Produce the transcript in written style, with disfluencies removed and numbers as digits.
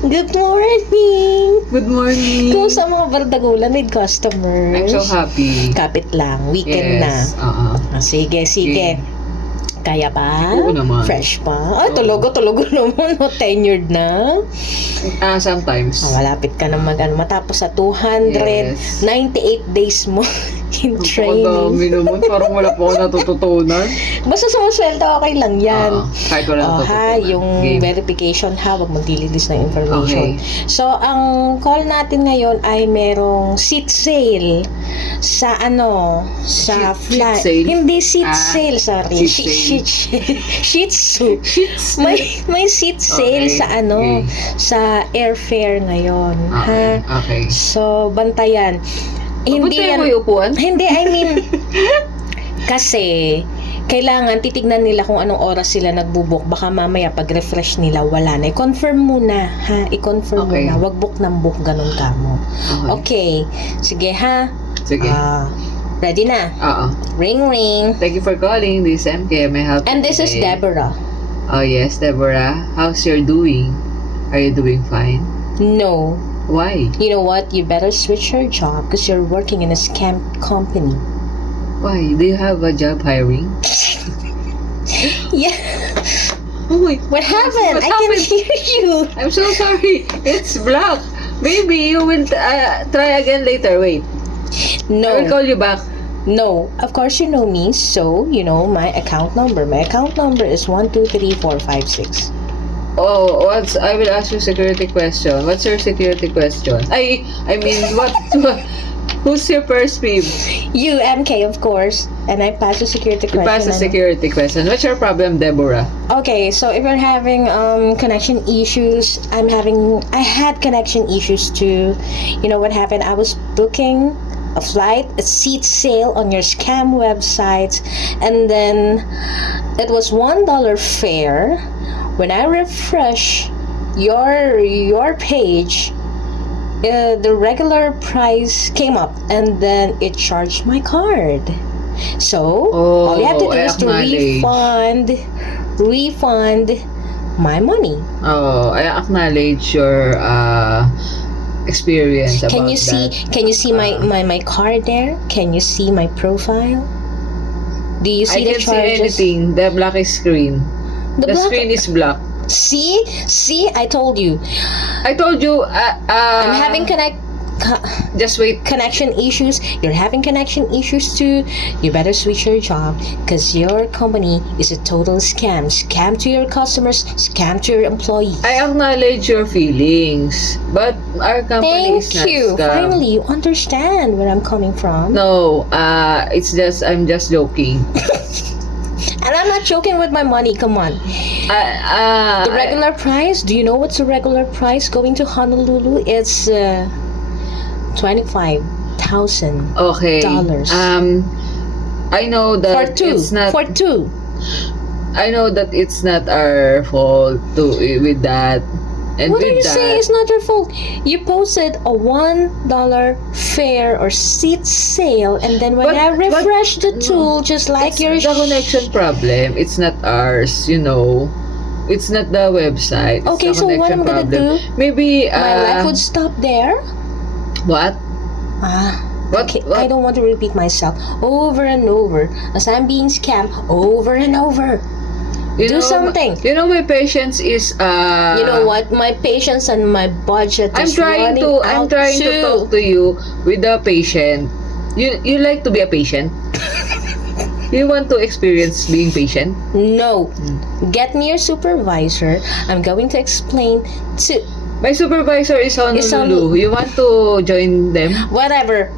Good morning! Good morning. Kung sa mga bardagulan with customers. I'm so happy. Kapit lang. Weekend Yes. na. Sige. Kaya pa? Oo naman. Fresh pa? Ay, Oo. tulogo naman. No, tenured na. Sometimes. Malapit ka na matapos sa 298 days mo in Ang training. dami naman. Parang wala po ako natututunan. Basta sumusweldo, okay lang yan. Kahit wala natututunan. Yung Game. verification wag mag-release ng information. Okay. So, ang call natin ngayon ay merong seat sale sa sa Seat flight. sale? Hindi seat sale, sorry. Seat sale. Shih Tzu. May seat sale Okay. sa Okay. sa airfare ngayon. Okay. Ha? Okay. So, bantayan. Hindi mo yung upuan? Hindi, I mean, kasi, kailangan titignan nila kung anong oras sila nagbubuk. Baka mamaya pag-refresh nila, wala na. I-confirm muna, ha? I-confirm Okay. muna. Wag book ng book, ganun ka mo. Okay. Sige, ha? Sige. Ready na? Ring, ring. Thank you for calling. This is MK. May help And you this is today? Deborah. Oh, yes, Deborah. How's your doing? Are you doing fine? No. Why? You know what? You better switch your job because you're working in a scam company. Why? Do you have a job hiring? Yeah. Oh my. What happened? What I can happened? hear you. I'm so sorry. It's black. Maybe you will try again later. Wait. I will No. call you back. No, of course you know me, so you know my account number. My account number is 1234556. Oh, I will ask you a security question. What's your security question? I mean, what? Who's your first name? You, MK, of course, and I passed the security You question. pass the security question. What's your problem, Deborah? Okay, so if you're having connection issues, I had connection issues too. You know what happened? I was booking a flight, a seat sale on your scam websites, and then it was $1 fare. When I refresh your page, the regular price came up, and then it charged my card. So all you have to do I is to acknowledge. refund my money. Oh, I acknowledge your experience about Can you see? that. Can you see my card there? Can you see my profile? Do you see I the can't see charges? anything. The black is screen. The black- screen is black. See, I told you. I told you. I'm having Just wait. connection issues. You're having connection issues too. You better switch your job because your company is a total scam. Scam to your customers. Scam to your employees. I acknowledge your feelings, but our company is Thank not you. scam. Finally, you understand where I'm coming from. No, I'm just joking. And I'm not joking with my money. Come on. The regular price. Do you know what's the regular price going to Honolulu? It's $25,000. Okay. I know that For two. it's not. For two. I know that it's not our fault with that. And What are with you saying? It's not your fault. You posted a $1 fare or seat sale, and then when But- I refreshed the tool, just like it's your the connection problem. It's not ours, you know. It's not the website. It's Okay, the so what connection I'm gonna problem. do? Maybe my life would stop there. what? What? Okay, What? I don't want to repeat myself over and over as I'm being scammed over and over. You Do know, something. You know, my patience is You know what? My patience and my budget I'm is trying running to out to talk to you with a patient. You like to be a patient? You want to experience being patient? No. Get me your supervisor. I'm going to explain to My supervisor is Honolulu. Honolulu. You want to join them? whatever.